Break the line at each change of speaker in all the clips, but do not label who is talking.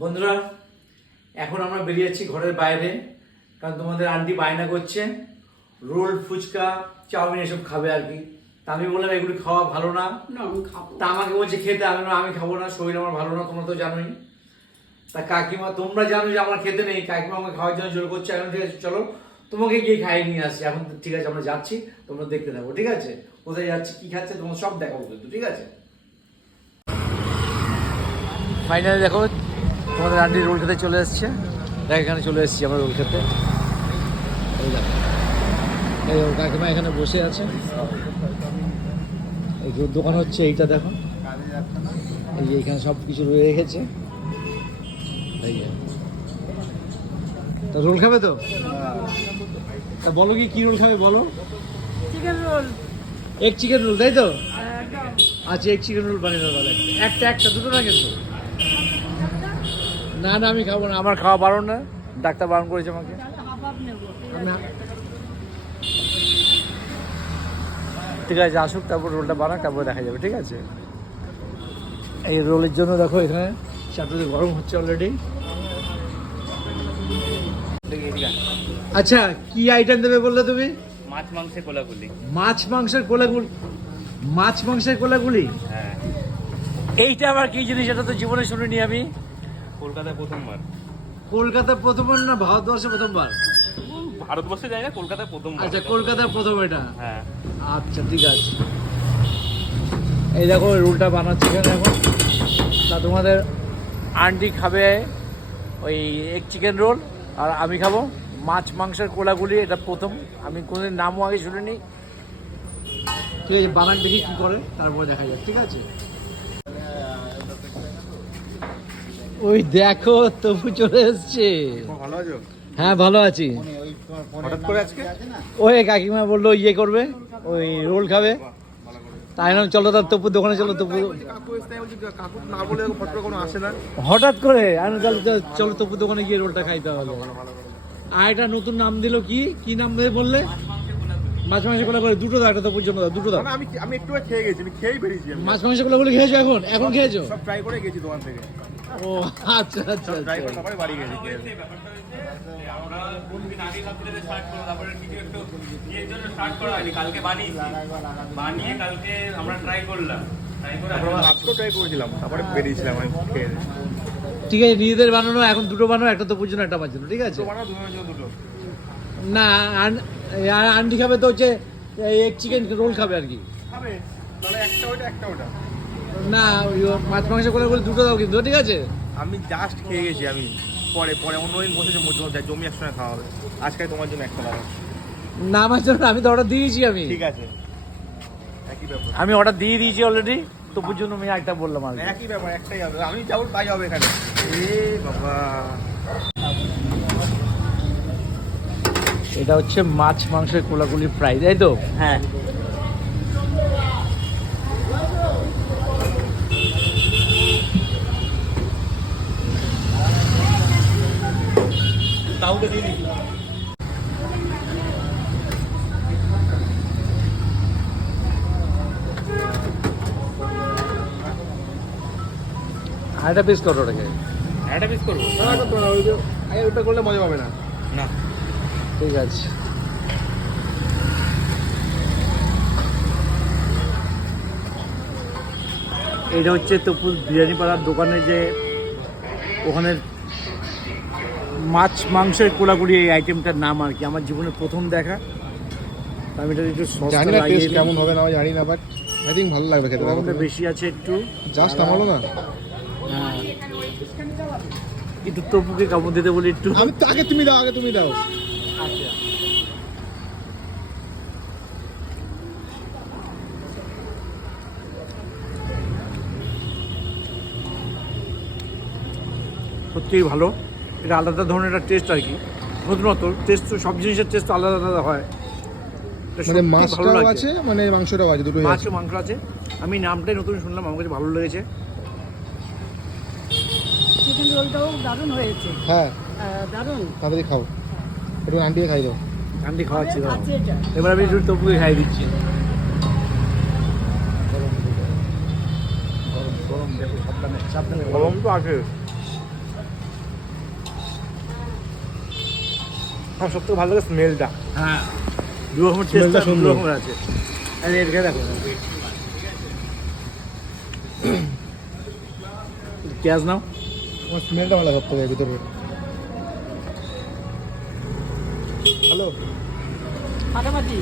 বন্ধুরা এখন আমরা বেরিয়েছি ঘরের বাইরে কারণ তোমাদের আন্টি বায়না করছে। রোল ফুচকা চাউমিন এসব খাবে আর কি। তা আমি বললাম এগুলি খাওয়া ভালো না? তা আমাকে বলছে খেতে আমি আমি খাব না শরীর আমার ভালো না তোমরা তো জানোই। তা কাকিমা তোমরা জানো যে আমার খেতে নেই। কাকিমা আমাকে খাওয়ার জন্য জোর করছে এখন ঠিক আছে চলো তোমাকে গিয়ে খাইয়ে নিয়ে আসছি এখন ঠিক আছে আমরা যাচ্ছি তোমরা দেখতে থাকো ঠিক আছে? কোথায় যাচ্ছি কি খাচ্ছে তোমার সব দেখাবো কিন্তু ঠিক আছে? ফাইনালি দেখো তোমাদের আন্টি রোল খেতে চলে এসছে। দেখ এখানে চলে এসেছি আমরা রোল খেতে। এই দেখো। এই কাকিমা এখানে বসে আছে। এই যে দোকান হচ্ছে এইটা দেখো। এই যে এখানে সব কিছু রয়ে রেখেছে এই তা রোল খাবে তো? তা বলো কি কি রোল খাবে বলো?
চিকেন রোল
এক চিকেন রোল তাই তো? আচ্ছা এক চিকেন রোল বানিয়ে দাও তাহলে। একটা একটা দুটো না কিন্তু? না না আমি খাব না আমার খাওয়া বারণ না ডাক্তার বারণ করেছে আমাকে। ঠিক আছে আসুক তারপর রোলটা বানাক তারপর দেখা যাবে ঠিক আছে? এই রোলের জন্য দেখো এখানে চাটুতে গরম হচ্ছে অলরেডি আচ্ছা কি আইটেম দেবে বললে তুমি?
মাছ মাংসে কোলাগুলি
মাছ মাংসের কোলাগুলি মাছ মাংসের কোলাগুলি
হ্যাঁ।
এইটা আবার কি জিনিস এটা তো জীবনে শুনিনি আমি।
কলকাতায় প্রথমবার?
কলকাতা প্রথমবার না ভারতবর্ষে প্রথমবার?
ভারতবর্ষে না কলকাতায় প্রথমবার।
আচ্ছা কলকাতার প্রথম এটা?
হ্যাঁ।
আচ্ছা ঠিক আছে। এই দেখো রোলটা বানাচ্ছি এখানে এখন। তা তোমাদের আন্টি খাবে ওই এক চিকেন রোল আর আমি খাব মাছ মাংসের কোলাগুলি এটা প্রথম। আমি কোনোদিন নামও আগে শুনিনি। ঠিক আছে বানান দেখি কি করে তারপর দেখা যাক ঠিক আছে? ওই দেখো তবু চলে এসছে।
ভালো আছো?
হ্যাঁ ভালো আছি।
হঠাৎ করে আজকে?
ওই কাকিমা বলল ইয়ে করবে ওই রোল খাবে। তাই না চলো তার তপুর দোকানে চলো তপু হঠাৎ করে আমি চলো তপুর দোকানে গিয়ে রোলটা খাইতে হবে আর এটা নতুন নাম দিল কি? কি নাম দিয়ে বললে? মাছ মাংস কোলা করে দুটো দাও একটা তপুর জন্য দাও দুটো দাও।
আমি আমি একটু খেয়ে গেছি আমি খেয়েই বেরিয়েছি
মাছ মাংস কোলা বলে খেয়েছো এখন? এখন খেয়েছো?
সব ট্রাই করে গেছি দোকান থেকে।
ও আচ্ছা আচ্ছা আচ্ছা।
বাড়ি গেছি খেয়ে।
আমরা কোনদিন আগে রাত্রিতে স্টার্ট করব তারপরে কিছু একটু ইয়ের জন্য স্টার্ট করা হয়নি কালকে বানিয়েছি। বানিয়ে কালকে আমরা ট্রাই করলাম। ট্রাই করে
তারপরে আমি ট্রাই করেছিলাম তারপরে বেরিয়েছিলাম আমি খেয়ে।
ঠিক আছে নিজেদের বানানো এখন দুটো বানানো একটা তপুর জন্য একটা জন্য ঠিক আছে?
তো
না আন্টি খাবে তো হচ্ছে চিকেন রোল খাবে আর কি।
খাবে তাহলে একটা ওটা একটা ওটা।
না মাছ মাংস করে বলে দুটো দাও কিন্তু ঠিক আছে?
আমি জাস্ট খেয়ে গেছি আমি। পরে পরে অন্য দিন বসেছে মধ্যে জমি একসঙ্গে খাওয়া হবে। আজকে তোমার জন্য একটা লাগাবো
না আমার জন্য আমি তো অর্ডার দিয়েছি আমি।
ঠিক আছে। একই ব্যাপার।
আমি অর্ডার দিয়ে দিয়েছি অলরেডি তবুর জন্য আমি একটা বললাম আর
একই ব্যাপার একটাই হবে। আমি যাব তাই হবে এখানে। এ বাবা।
এটা হচ্ছে মাছ মাংসের কোলাকুলি ফ্রাই তাই তো?
হ্যাঁ। তো দিয়ে দিবি?
আর একটা পিস করো ওটাকে।
একটা পিস করব?
না করতে না ওই যে আগে ওটা করলে মজা পাবে না।
না।
ঠিক আছে। এটা হচ্ছে তপুর বিরিয়ানি পাড়ার দোকানে যে ওখানে মাছ মাংসের কোলাগুলি এই আইটেমটার নাম আর কি। আমার জীবনে প্রথম দেখা। আমি এটা একটু
জানি না টেস্ট কেমন হবে না জানি না বাট আই থিঙ্ক ভালো লাগবে খেতে
গরমটা বেশি আছে একটু।
জাস্ট আমারও না?
হ্যাঁ। একটু তপুকে কামড় দিতে বলি একটু।
আমি তো আগে তুমি দাও আগে তুমি দাও।
আচ্ছা। সত্যিই ভালো। এটা আলাদা ধরনের একটা টেস্ট আর কি নতুনত্ব টেস্ট তো সব জিনিসের টেস্ট আলাদা আলাদা হয়
মানে
ভালো
মাছটাও আছে মানে মাংসটাও আছে দুটোই
মাছ
আছে
মাংস আছে আমি নামটাই নতুন শুনলাম আমার কাছে ভালো লেগেছে
চিকেন রোলটাও দারুণ হয়েছে
হ্যাঁ
দারুণ
তাড়াতাড়ি খাও একটু আন্টিকে খাই দাও
আন্টি খাওয়াচ্ছি দাও। এবার আমি একটু তপুকে খাই দিচ্ছি গরম গরম দেখো সাবধানে সাবধানে
গরম তো আছে আমার সব থেকে ভালো লাগে স্মেলটা
হ্যাঁ দু রকমের টেস্ট দু
সুন্দর।
রকমের আছে। আরে এটা দেখো। পেঁয়াজ নাও
আমার স্মেলটা ভালো সব থেকে ভিতরে। হ্যালো
ফাটাফাটি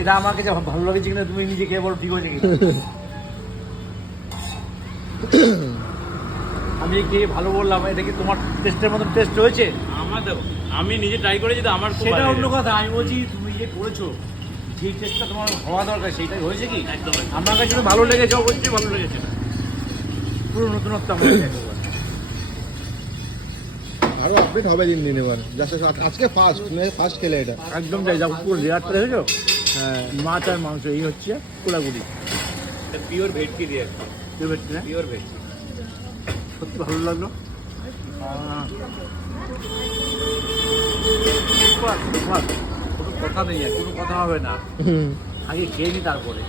এটা আমাকে যা ভালো লাগেছে কিনা তুমি নিজে খেয়ে বলো ঠিক হয়েছে কি আমি খেয়ে ভালো বললাম? এটা কি তোমার টেস্টের মতন টেস্ট হয়েছে?
আমার দেখো আমি নিজে ট্রাই করেছি তো আমার
সেটা অন্য কথা আমি বলছি তুমি যে করেছ যে টেস্টটা তোমার হওয়া দরকার সেটাই হয়েছে কি?
একদম।
আমার কাছে তো ভালো লেগেছে অবশ্যই ভালো লেগেছে। পুরো নতুনত্ব আমার।
আরও আপডেট হবে দিন দিন এবার। আজকে ফার্স্ট ফার্স্ট খেলে এটা।
একদম যাই যাব পুরো লেয়ারটা দেখেছ? হ্যাঁ মাছ আর মাংস এই হচ্ছে কোলাগুড়ি
এটা পিওর ভেটকি দিয়ে পিওর ভেটকি।
সত্যি ভালো লাগল। কোনো কথা নেই কোনো কথা হবে না। আগে খেয়ে নি তারপরে।